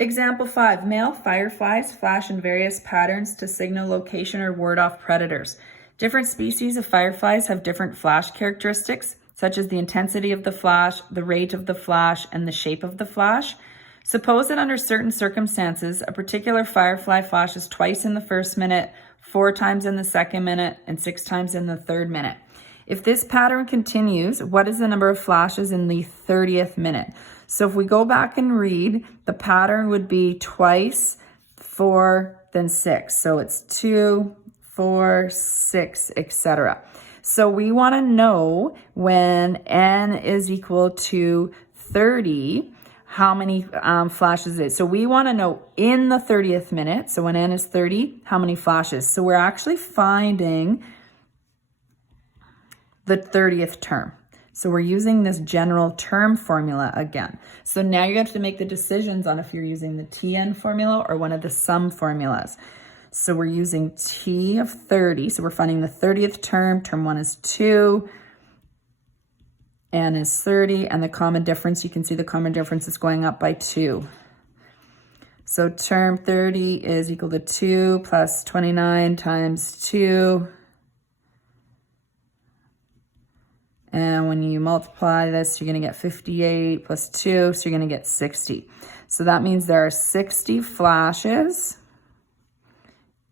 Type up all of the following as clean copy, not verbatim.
Example 5, male fireflies flash in various patterns to signal location or ward off predators. Different species of fireflies have different flash characteristics, such as the intensity of the flash, the rate of the flash, and the shape of the flash. Suppose that under certain circumstances, a particular firefly flashes twice in the first minute, 4 times in the second minute, and 6 times in the third minute. If this pattern continues, what is the number of flashes in the 30th minute? So if we go back and read, the pattern would be twice, 4, then 6. So it's 2, 4, 6, etc. So we want to know when n is equal to 30, how many flashes it is. So we want to know in the 30th minute, so when n is 30, how many flashes. So we're actually finding the 30th term. So we're using this general term formula again. So now you have to make the decisions on if you're using the TN formula or one of the sum formulas. So we're using T of 30. So we're finding the 30th term. Term 1 is 2. N is 30. And the common difference, you can see the common difference is going up by 2. So term 30 is equal to 2 plus 29 times 2. And when you multiply this, you're going to get 58 plus 2, so you're going to get 60. So that means there are 60 flashes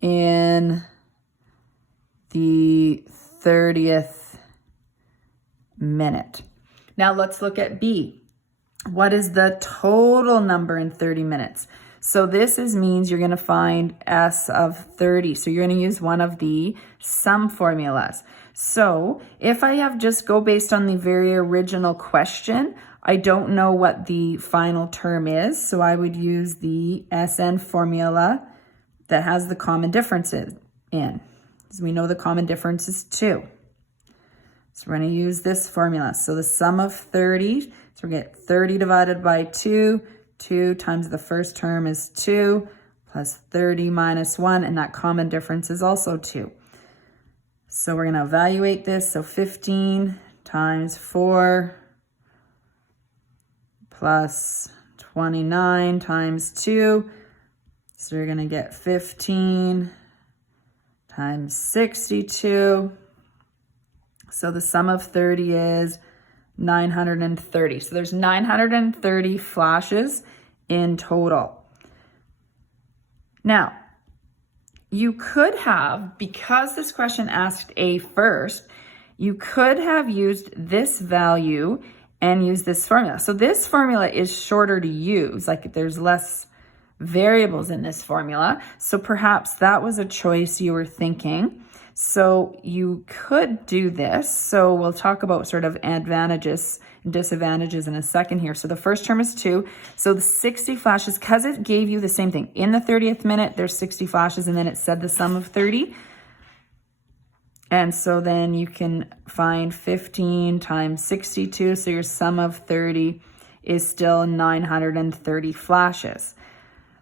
in the 30th minute. Now let's look at B. What is the total number in 30 minutes? So this means you're going to find S of 30. So you're going to use one of the sum formulas. So if I have just go based on the very original question, I don't know what the final term is. So I would use the SN formula that has the common differences in. Because we know the common difference is 2. So we're going to use this formula. So the sum of 30, so we get 30 divided by 2. 2 times the first term is 2 plus 30 minus 1, and that common difference is also 2. So we're going to evaluate this. So 15 times 4 plus 29 times 2. So you're going to get 15 times 62. So the sum of 30 is 930. So there's 930 flashes in total. Now, you could have, because this question asked A first, you could have used this value and used this formula. So this formula is shorter to use, like there's less variables in this formula. So perhaps that was a choice you were thinking. So you could do this. So we'll talk about sort of advantages and disadvantages in a second here. So the first term is 2. So the 60 flashes, because it gave you the same thing. In the 30th minute, there's 60 flashes, and then it said the sum of 30. And so then you can find 15 times 62. So your sum of 30 is still 930 flashes.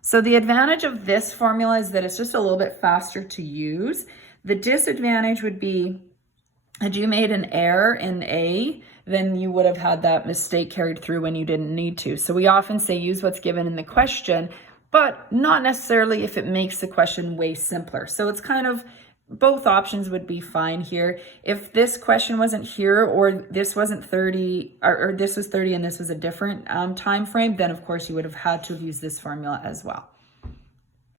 So the advantage of this formula is that it's just a little bit faster to use. The disadvantage would be, had you made an error in A, then you would have had that mistake carried through when you didn't need to. So we often say use what's given in the question, but not necessarily if it makes the question way simpler. So it's kind of, both options would be fine here. If this question wasn't here, or this wasn't 30, or this was 30 and this was a different time frame, then of course you would have had to have used this formula as well.